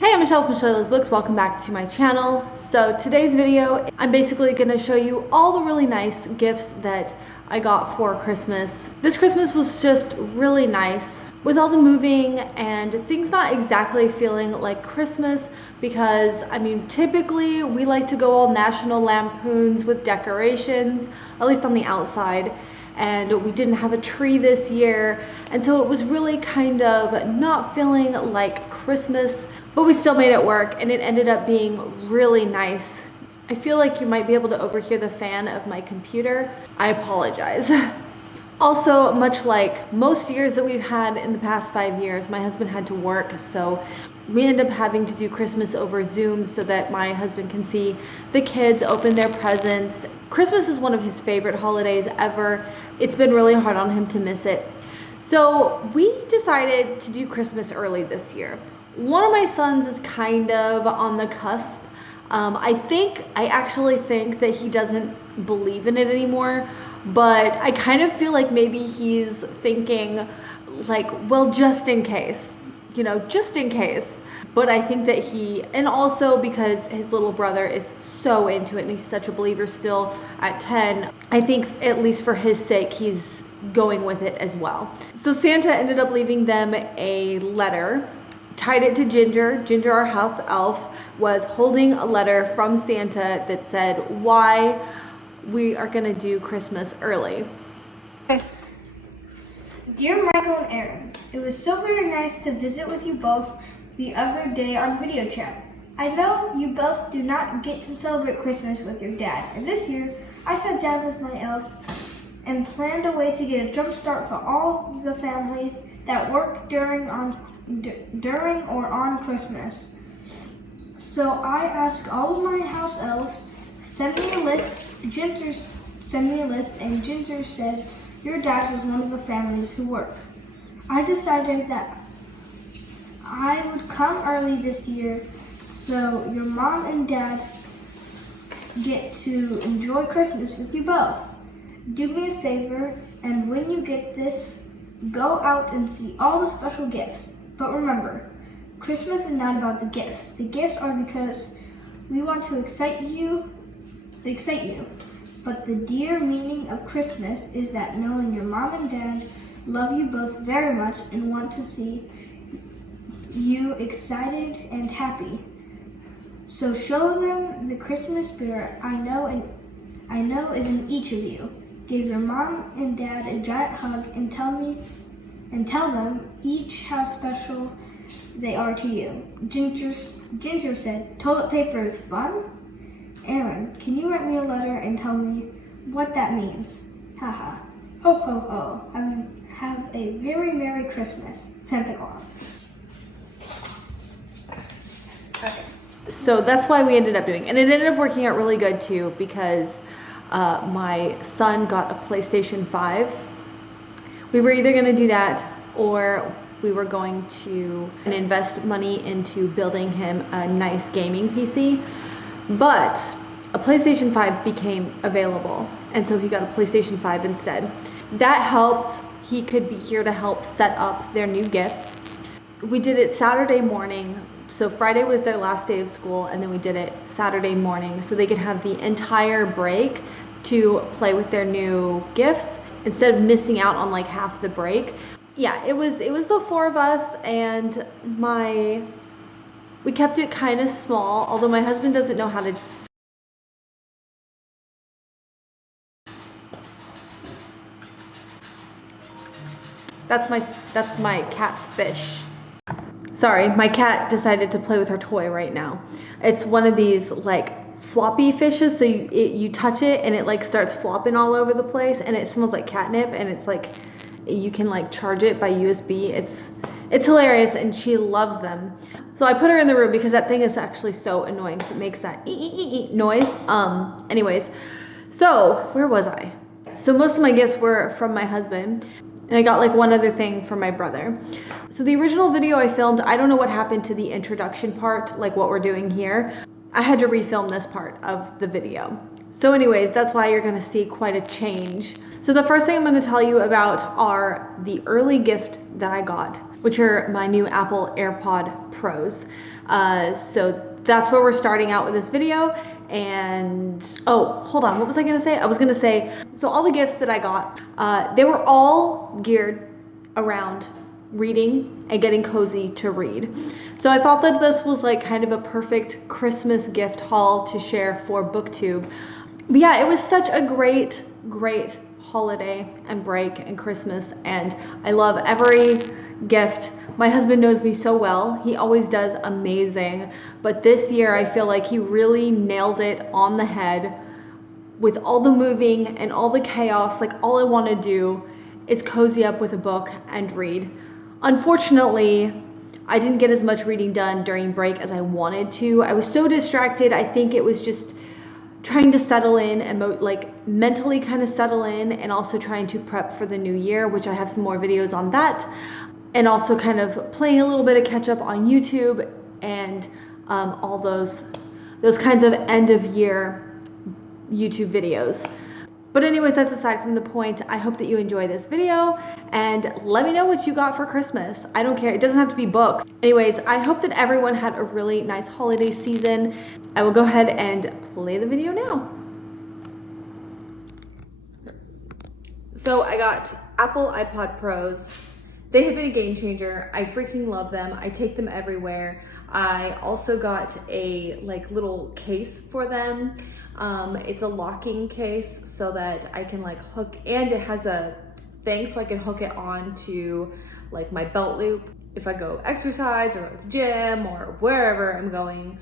Hey, I'm Michelle from Mishelly's Books. Welcome back to my channel. So today's video, I'm basically going to show you all the really nice gifts that I got for Christmas. This Christmas was just really nice with all the moving and things not exactly feeling like Christmas because, I mean, typically we like to go all National Lampoons with decorations, at least on the outside. And we didn't have a tree this year. And so it was really kind of not feeling like Christmas, but we still made it work and it ended up being really nice. I feel like you might be able to overhear the fan of my computer. I apologize. Also, much like most years that we've had in the past 5 years, my husband had to work, so we end up having to do Christmas over Zoom so that my husband can see the kids open their presents. Christmas is one of his favorite holidays ever. It's been really hard on him to miss it. So we decided to do Christmas early this year. One of my sons is kind of on the cusp. I actually think that he doesn't believe in it anymore, but I kind of feel like maybe he's thinking like, well, just in case, just in case. But I think that and also because his little brother is so into it and he's such a believer still at 10, I think at least for his sake, he's going with it as well. So Santa ended up leaving them a letter, tied it to Ginger. Ginger, our house elf, was holding a letter from Santa that said why we are gonna do Christmas early. Dear Michael and Aaron, it was so very nice to visit with you both the other day on video chat. I know you both do not get to celebrate Christmas with your dad, and this year I sat down with my elves and planned a way to get a jump start for all the families that work during or on Christmas. So I asked all of my house elves, send me a list. Ginger sent me a list, and Ginger said your dad was one of the families who work. I decided that I would come early this year so your mom and dad get to enjoy Christmas with you both. Do me a favor, and when you get this, go out and see all the special gifts. But remember, Christmas is not about the gifts. The gifts are because we want to excite you. But the dear meaning of Christmas is that knowing your mom and dad love you both very much and want to see you excited and happy. So show them the Christmas spirit I know is in each of you. Give your mom and dad a giant hug and tell them each how special they are to you. Ginger said, toilet paper is fun? Aaron, can you write me a letter and tell me what that means? Haha. Ho ho ho. Have a very Merry Christmas, Santa Claus. Okay. So that's why we ended up doing, and it ended up working out really good too because my son got a PlayStation 5. We were either going to do that or we were going to invest money into building him a nice gaming PC. But a PlayStation 5 became available, and so he got a PlayStation 5 instead. That helped. He could be here to help set up their new gifts. We did it Saturday morning, so Friday was their last day of school, and then we did it Saturday morning so they could have the entire break to play with their new gifts instead of missing out on like half the break. Yeah, it was the four of us, and we kept it kind of small, although my husband doesn't know how to. That's my cat's fish. Sorry, my cat decided to play with her toy right now. It's one of these like floppy fishes, so you touch it and it like starts flopping all over the place, and it smells like catnip, and it's like you can like charge it by USB. It's hilarious, and she loves them. So I put her in the room because that thing is actually so annoying because it makes that noise. Anyways, so where was I? So most of my gifts were from my husband, and I got like one other thing from my brother. So the original video I filmed, I don't know what happened to the introduction part, like what we're doing here. I had to refilm this part of the video. So anyways, that's why you're gonna see quite a change. So the first thing I'm gonna tell you about are the early gift that I got. which are my new Apple AirPod Pros. So that's where we're starting out with this video. And oh, hold on, what was I gonna say? I was gonna say, so all the gifts that I got, they were all geared around reading and getting cozy to read. So I thought that this was like kind of a perfect Christmas gift haul to share for BookTube. But yeah, it was such a great holiday and break and Christmas, and I love every gift. My husband knows me so well. He always does amazing, but this year I feel like he really nailed it on the head with all the moving and all the chaos. Like, all I want to do is cozy up with a book and read. Unfortunately, I didn't get as much reading done during break as I wanted to. I was so distracted. I think it was just trying to settle in and mentally kind of settle in, and also trying to prep for the new year, which I have some more videos on that, and also kind of playing a little bit of catch up on YouTube and all those kinds of end of year YouTube videos. But anyways, that's aside from the point. I hope that you enjoy this video, and let me know what you got for Christmas. I don't care, it doesn't have to be books. Anyways, I hope that everyone had a really nice holiday season. I will go ahead and play the video now. So I got Apple iPod Pros. They have been a game changer. I freaking love them. I take them everywhere. I also got a little case for them. It's a locking case so that I can hook, and it has a thing so I can hook it on to my belt loop if I go exercise or at the gym or wherever I'm going,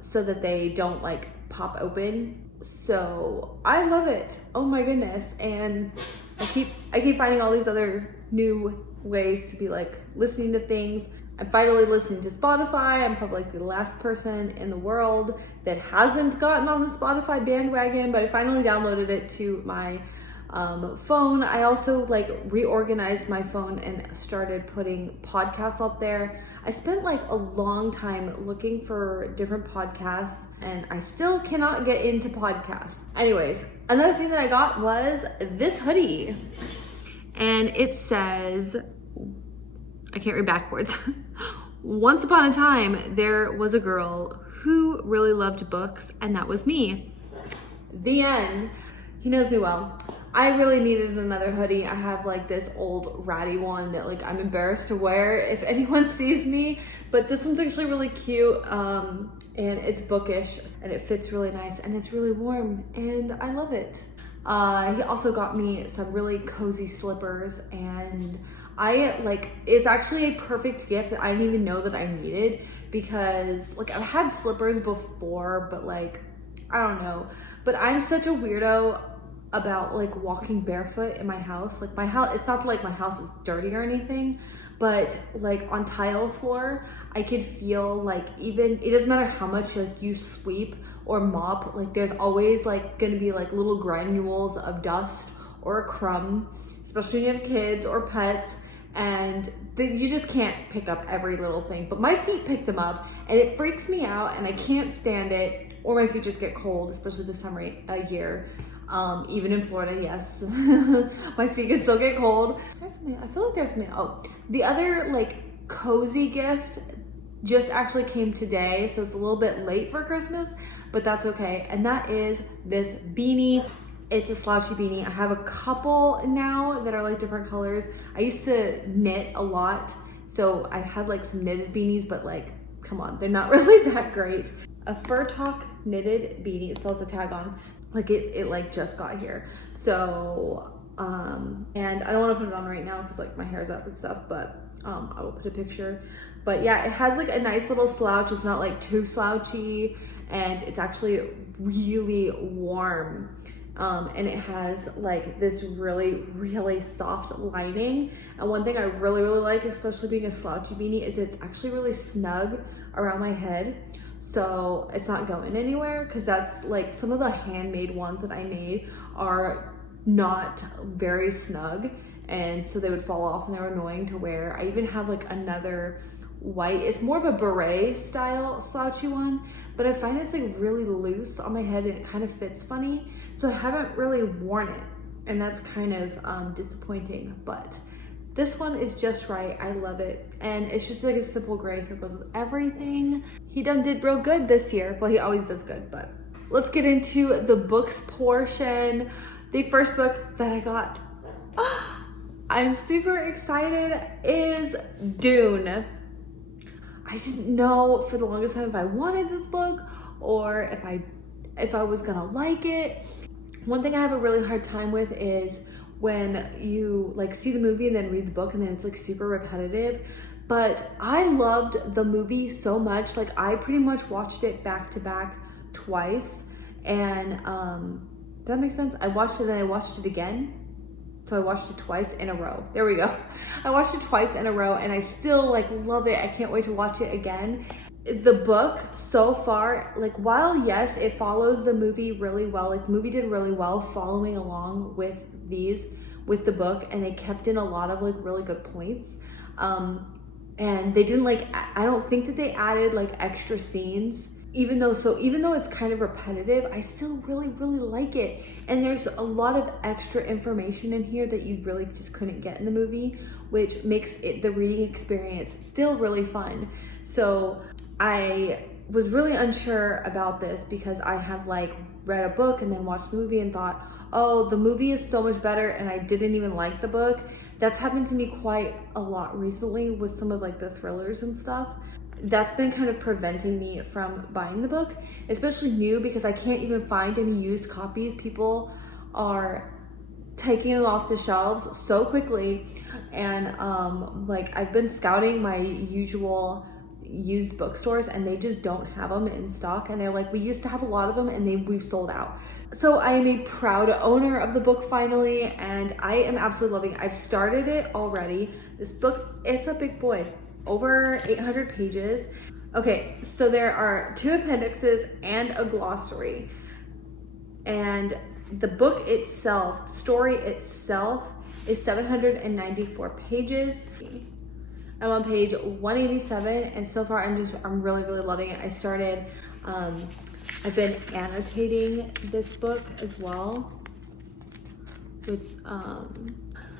so that they don't pop open. So I love it. Oh my goodness. And I keep finding all these other new ways to be listening to things. I'm finally listening to Spotify. I'm probably the last person in the world that hasn't gotten on the Spotify bandwagon, but I finally downloaded it to my phone. I also reorganized my phone and started putting podcasts up there. I spent a long time looking for different podcasts, and I still cannot get into podcasts. Anyways, another thing that I got was this hoodie, and it says, I can't read backwards. Once upon a time, there was a girl who really loved books, and that was me. The end. He knows me well. I really needed another hoodie. I have this old ratty one that I'm embarrassed to wear if anyone sees me, but this one's actually really cute, and it's Bookish, and it fits really nice, and it's really warm, and I love it. He also got me some really cozy slippers, and it's actually a perfect gift that I didn't even know that I needed, because I've had slippers before, but I don't know, but I'm such a weirdo about walking barefoot in my house. My house, it's not my house is dirty or anything, but on tile floor, I could feel even, it doesn't matter how much you sweep or mop, there's always gonna be little granules of dust or a crumb, especially when you have kids or pets, and you just can't pick up every little thing. But my feet pick them up, and it freaks me out, and I can't stand it, or my feet just get cold, especially this time of year. Even in Florida, yes, my feet can still get cold. I feel like there's something. Oh, the other cozy gift just actually came today, so it's a little bit late for Christmas, but that's okay. And that is this beanie. It's a slouchy beanie. I have a couple now that are different colors. I used to knit a lot, so I had some knitted beanies, but come on, they're not really that great. A Fur Talk knitted beanie. It still has a tag on. It just got here. So, and I don't want to put it on right now because my hair's up and stuff, but I will put a picture. But yeah, it has a nice little slouch. It's not too slouchy, and it's actually really warm. And it has this really soft lining. And one thing I really like, especially being a slouchy beanie, is it's actually really snug around my head. So it's not going anywhere, because that's some of the handmade ones that I made are not very snug, and so they would fall off and they're annoying to wear. I even have another white, it's more of a beret style slouchy one, but I find it's really loose on my head and it kind of fits funny, so I haven't really worn it, and that's kind of disappointing. But This one is just right. I love it. And it's just like a simple gray, so it goes with everything. He did real good this year. Well, he always does good, but let's get into the books portion. The first book that I got, I'm super excited, is Dune. I didn't know for the longest time if I wanted this book or if I was gonna like it. One thing I have a really hard time with is when you like see the movie and then read the book and then it's like super repetitive. But I loved the movie so much. Like I pretty much watched it back to back twice. And does that make sense? I watched it and I watched it again. So I watched it twice in a row. There we go. I watched it twice in a row and I still like love it. I can't wait to watch it again. The book so far, like while yes, it follows the movie really well, like the movie did really well following along with the book, and they kept in a lot of like really good points. And they didn't like, I don't think that they added like extra scenes, even though it's kind of repetitive, I still really like it. And there's a lot of extra information in here that you really just couldn't get in the movie, which makes the reading experience still really fun. So I was really unsure about this because I have like read a book and then watched the movie and thought, oh, the movie is so much better, and I didn't even like the book. That's happened to me quite a lot recently with some of like the thrillers and stuff. That's been kind of preventing me from buying the book, especially new, because I can't even find any used copies. People are taking them off the shelves so quickly. And like I've been scouting my usual used bookstores and they just don't have them in stock, and they're like, we used to have a lot of them and we've sold out. So I am a proud owner of the book finally, and I am absolutely loving it. I've started it already. This book, it's a big boy, over 800 pages. Okay, so there are 2 appendixes and a glossary, and the book itself, the story itself, is 794 pages. I'm on page 187, and so far I'm really loving it. I started, I've been annotating this book as well.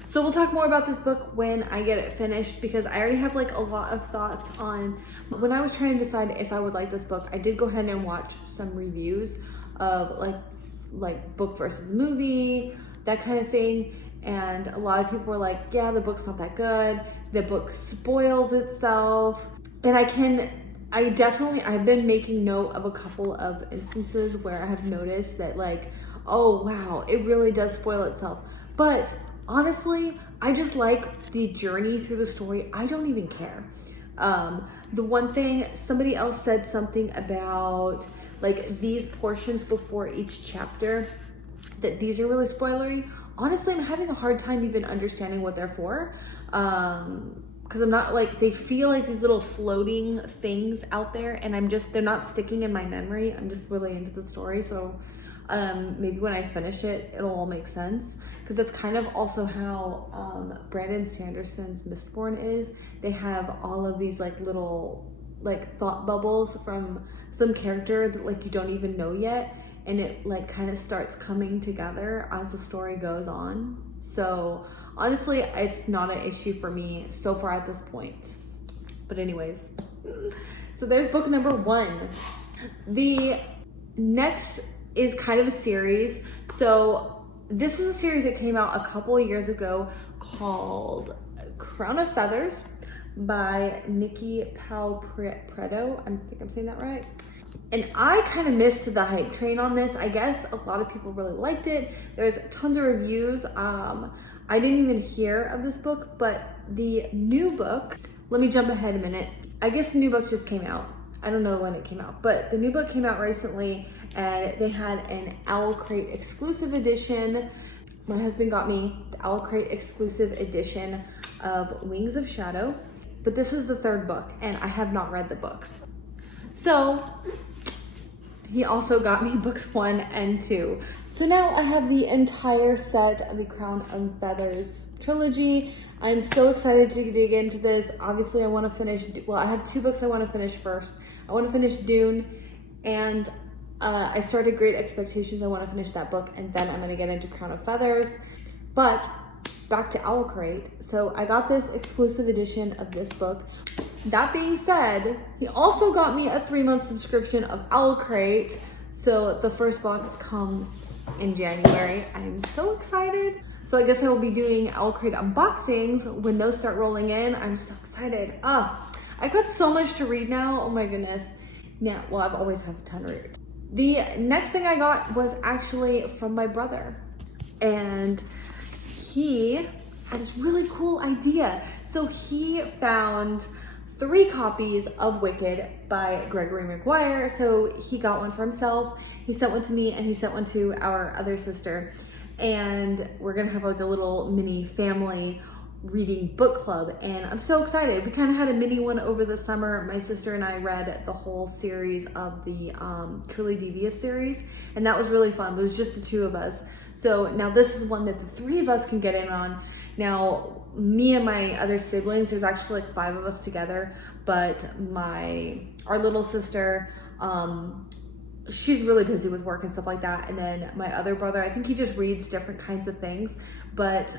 So we'll talk more about this book when I get it finished, because I already have like a lot of thoughts on, when I was trying to decide if I would like this book, I did go ahead and watch some reviews of like book versus movie, that kind of thing. And a lot of people were like, yeah, the book's not that good. The book spoils itself. And I've been making note of a couple of instances where I have noticed that like, oh wow, it really does spoil itself. But honestly, I just like the journey through the story. I don't even care. The one thing, somebody else said something about like these portions before each chapter, that these are really spoilery. Honestly, I'm having a hard time even understanding what they're for. Because I'm not like, they feel like these little floating things out there, and they're not sticking in my memory. I'm just really into the story. So maybe when I finish it, it'll all make sense. Because that's kind of also how Brandon Sanderson's Mistborn is. They have all of these like little like thought bubbles from some character that like you don't even know yet, and it like kind of starts coming together as the story goes on. So honestly, it's not an issue for me so far at this point. But anyways, so there's book number 1. The next is kind of a series. So this is a series that came out a couple of years ago called Crown of Feathers by Nikki Powell. I think I'm saying that right. And I kind of missed the hype train on this. I guess a lot of people really liked it. There's tons of reviews. I didn't even hear of this book, but the new book, let me jump ahead a minute. I guess the new book just came out. I don't know when it came out, but the new book came out recently, and they had an Owl Crate exclusive edition. My husband got me the Owl Crate exclusive edition of Wings of Shadow, but this is the 3rd book, and I have not read the books. So he also got me books 1 and 2. So now I have the entire set of the Crown of Feathers trilogy. I'm so excited to dig into this. Obviously I want to finish, well, I have 2 books I want to finish first. I want to finish Dune, and I started Great Expectations. I want to finish that book, and then I'm going to get into Crown of Feathers. But back to Owl Crate. So I got this exclusive edition of this book. That being said, he also got me a 3-month subscription of Owl Crate. So the first box comes in January. I'm so excited. So I guess I will be doing Owl Crate unboxings when those start rolling in. I'm so excited. I've got so much to read now. Oh my goodness. Now, well, I've always had a ton to read. The next thing I got was actually from my brother. And he had this really cool idea. So he found 3 copies of Wicked by Gregory Maguire. So he got one for himself, he sent one to me, and he sent one to our other sister. And we're gonna have like a little mini family reading book club, and I'm so excited. We kind of had a mini one over the summer. My sister and I read the whole series of the Truly Devious series, and that was really fun. It was just the 2 of us. So now this is one that the 3 of us can get in on. Now, me and my other siblings, there's actually like 5 of us together, but our little sister, she's really busy with work and stuff like that. And then my other brother, I think he just reads different kinds of things. But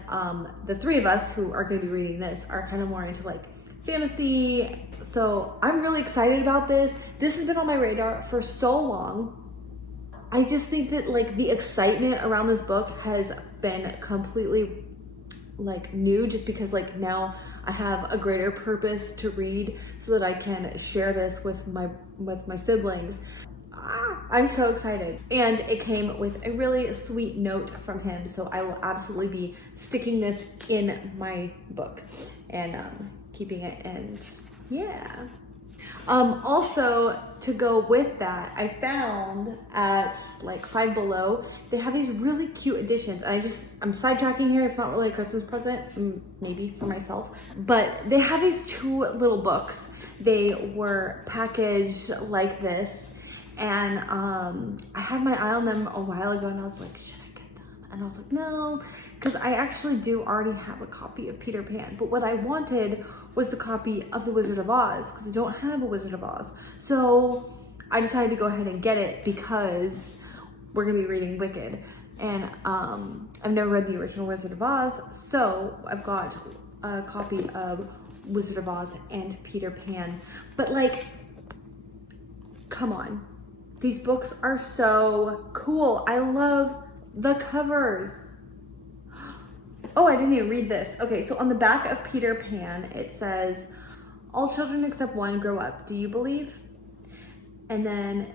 the 3 of us who are gonna be reading this are kind of more into like fantasy. So I'm really excited about this. This has been on my radar for so long. I just think that like the excitement around this book has been completely like new, just because like now I have a greater purpose to read so that I can share this with my siblings. I'm so excited. And it came with a really sweet note from him, so I will absolutely be sticking this in my book and keeping it, and yeah. Also, to go with that, I found at like Five Below, they have these really cute editions. I'm sidetracking here. It's not really a Christmas present, maybe for myself, but they have these 2 little books. They were packaged like this, and I had my eye on them a while ago, and I was like, should I get them? And I was like, no, because I actually do already have a copy of Peter Pan, but what I wanted was the copy of The Wizard of Oz, because I don't have a Wizard of Oz. So I decided to go ahead and get it because we're gonna be reading Wicked. And I've never read the original Wizard of Oz, so I've got a copy of Wizard of Oz and Peter Pan. But like, come on. These books are so cool. I love the covers. Oh, I didn't even read this. Okay, so on the back of Peter Pan, it says, all children except one grow up. Do you believe? And then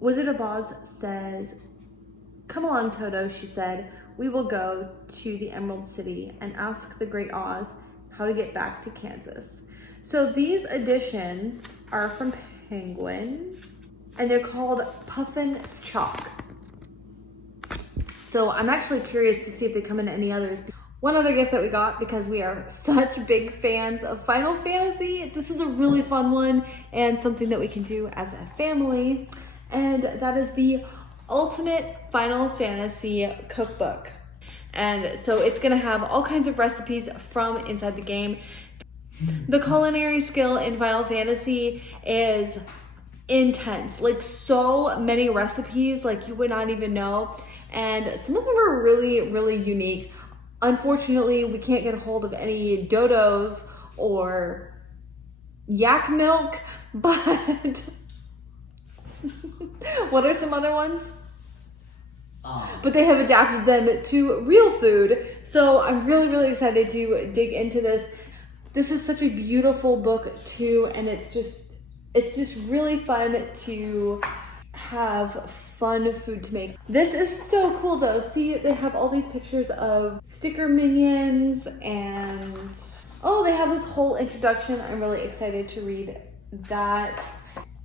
Wizard of Oz says, come along, Toto, she said. We will go to the Emerald City and ask the Great Oz how to get back to Kansas. So these editions are from Penguin, and they're called Puffin Chalk. So I'm actually curious to see if they come in any others. One other gift that we got, because we are such big fans of Final Fantasy, this is a really fun one and something that we can do as a family, and that is the Ultimate Final Fantasy Cookbook. And so it's gonna have all kinds of recipes from inside the game. The culinary skill in Final Fantasy is intense, like so many recipes like you would not even know, and some of them are really, really unique. Unfortunately, we can't get a hold of any Dodos or yak milk, but what are some other ones? But they have adapted them to real food. So I'm really, really excited to dig into this. This is such a beautiful book too, and it's just really fun to have fun food to make. This is so cool though. See, they have all these pictures of sticker minions, and oh, they have this whole introduction. I'm really excited to read that.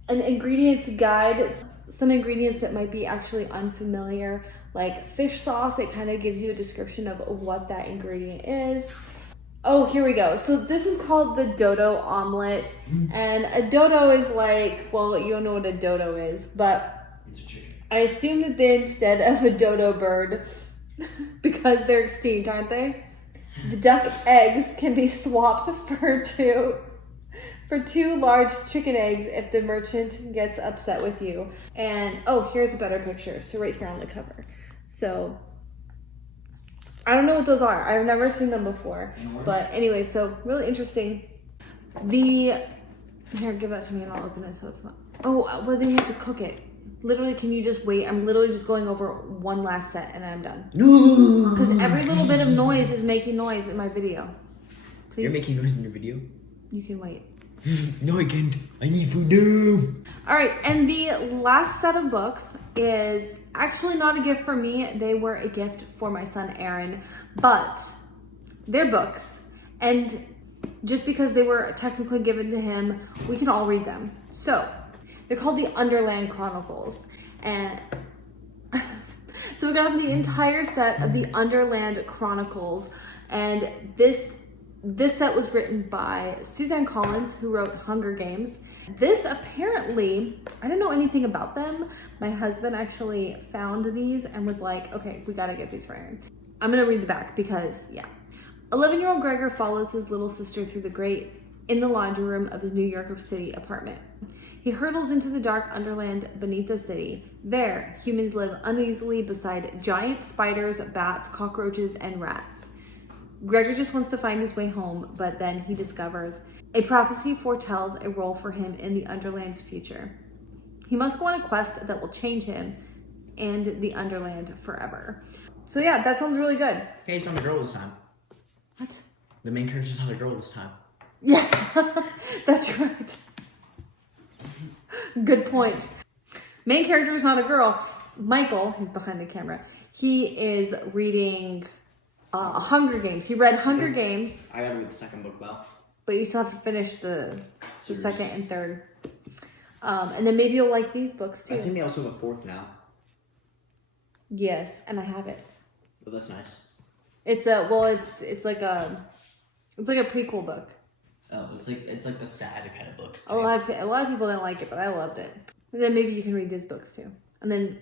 An ingredients guide, some ingredients that might be actually unfamiliar, like fish sauce. It kind of gives you a description of what that ingredient is. Oh, here we go. So this is called the Dodo Omelette, and a dodo is like, well, you don't know what a dodo is, but it's a chicken. I assume that they, instead of a dodo bird, because they're extinct, aren't they? The duck eggs can be swapped for two large chicken eggs if the merchant gets upset with you. And oh, here's a better picture. So right here on the cover. So I don't know what those are. I've never seen them before. But anyway, so really interesting. Here, give that to me and I'll open it so it's not. Oh, well, then you have to cook it. Literally, can you just wait? I'm literally just going over one last set and then I'm done. No! Because every little bit of noise is making noise in my video. Please. You're making noise in your video? You can wait. No, I can't. I need food now. All right, and the last set of books is actually not a gift for me. They were a gift for my son, Aaron, but they're books. And just because they were technically given to him, we can all read them. So they're called the Underland Chronicles. And so we got the entire set of the Underland Chronicles. And this set was written by Suzanne Collins, who wrote Hunger Games. This apparently, I didn't know anything about them. My husband actually found these and was like, okay, we gotta get these for Aaron. I'm gonna read the back because, yeah. 11-year-old Gregor follows his little sister through the grate in the laundry room of his New York City apartment. He hurtles into the dark underland beneath the city. There, humans live uneasily beside giant spiders, bats, cockroaches, and rats. Gregor just wants to find his way home, but then he discovers a prophecy foretells a role for him in the Underland's future. He must go on a quest that will change him and the Underland forever. So yeah, that sounds really good. Hey, it's not a girl this time. What? The main character's not a girl this time. Yeah, that's right. Good point. Main character is not a girl. Michael, he's behind the camera, he is reading Hunger Games. He read Hunger Games. I gotta read the second book though. But you still have to finish the second and third. And then maybe you'll like these books too. I think they also have a fourth now. Yes, and I have it. But that's nice. It's like a prequel book. Oh, it's like the sad kind of books too. A lot of people didn't like it, but I loved it. And then maybe you can read these books too. And then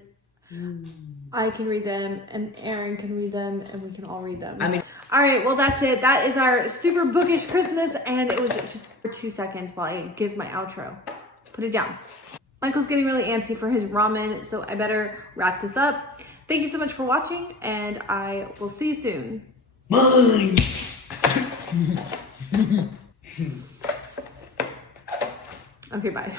I can read them, and Aaron can read them, and we can all read them. All right, well, that's it. That is our super bookish Christmas, and it was just for 2 seconds while I give my outro. Put it down. Michael's getting really antsy for his ramen, so I better wrap this up. Thank you so much for watching, and I will see you soon. Mine! Okay, bye.